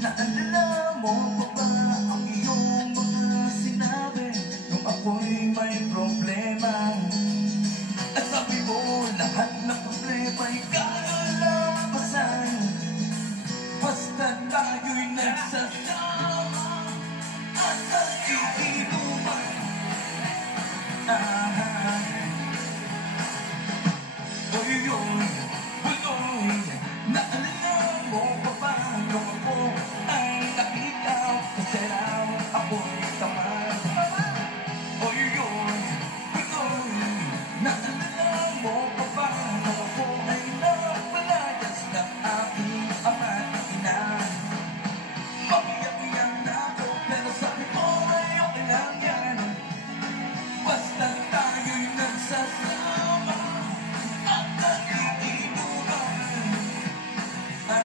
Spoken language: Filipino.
Naalala mo pa ba ang iyong mga sinabi nung ako'y may problema? At sabi mo lahat ng problema ikaw